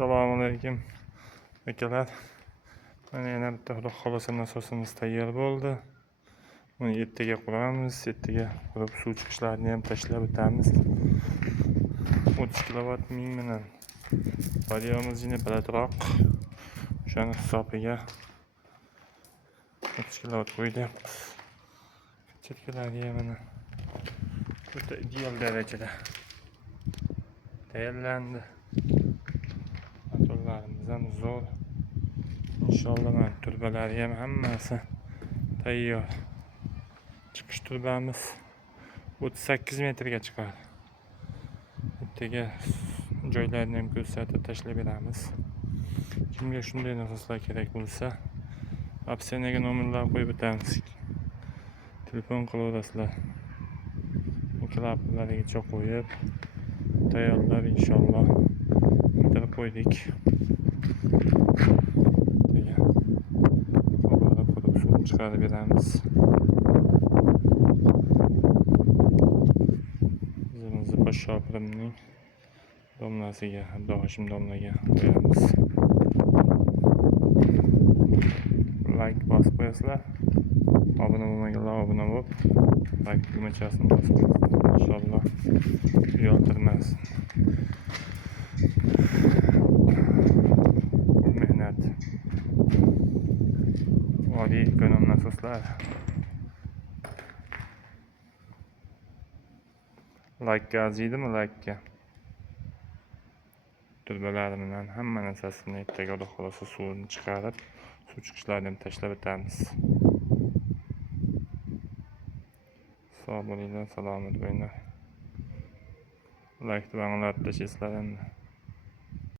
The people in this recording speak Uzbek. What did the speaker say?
Assalomu alaykum akalar. Mana yana bitta xudo xolasa nasosimiz tayyor bo'ldi. Buni ertaga quramiz. Ertaga qurib suv chiqishlarini ham tashlab o'tamiz. 30 kilovat ming bilan baryamiz yine balandroq. O'shani hisobiga 30 kilovat qo'ydik. Chetkalari ham mana o'ta ideal darajada tayyorlandi. Motorlarimiz ham zo'r. İnşallah mana turbalari ham hammasi tayyor. Chiqish turbamiz 38 metrga chiqadi. Ertaga joylarini ham ko'rsatib tashlab beramiz. Kimga shunday nasoslar kerak bo'lsa, opsiyaga nomerlar qo'yib o'tamiz. Telefon qilaverasizlar. Klaplarga qo'yib tayyorlab inshaalloh bitirib qo'ydik. Suv chiqarib beramiz. Bizimizni bosh shopirimning domlasiga, Abduhoshim domlaga qo'yamiz. Like bosib qo'yasizlar. Obuna bo'lmaganlar obuna bo'lib, like tugmachasini bosib inshaalloh uyaltirmasin. Mehnat. Oliy ekonom nasoslar. Like arzidimi like? Turbalari bilan hamma narsasini ertaga xudo xolasa suvini chiqarib, suv chiqishlarini ham tashlab o'tamiz. Sog' bo'linglar, salomat bo'linglar. Like bilan tashlaysizlar endi.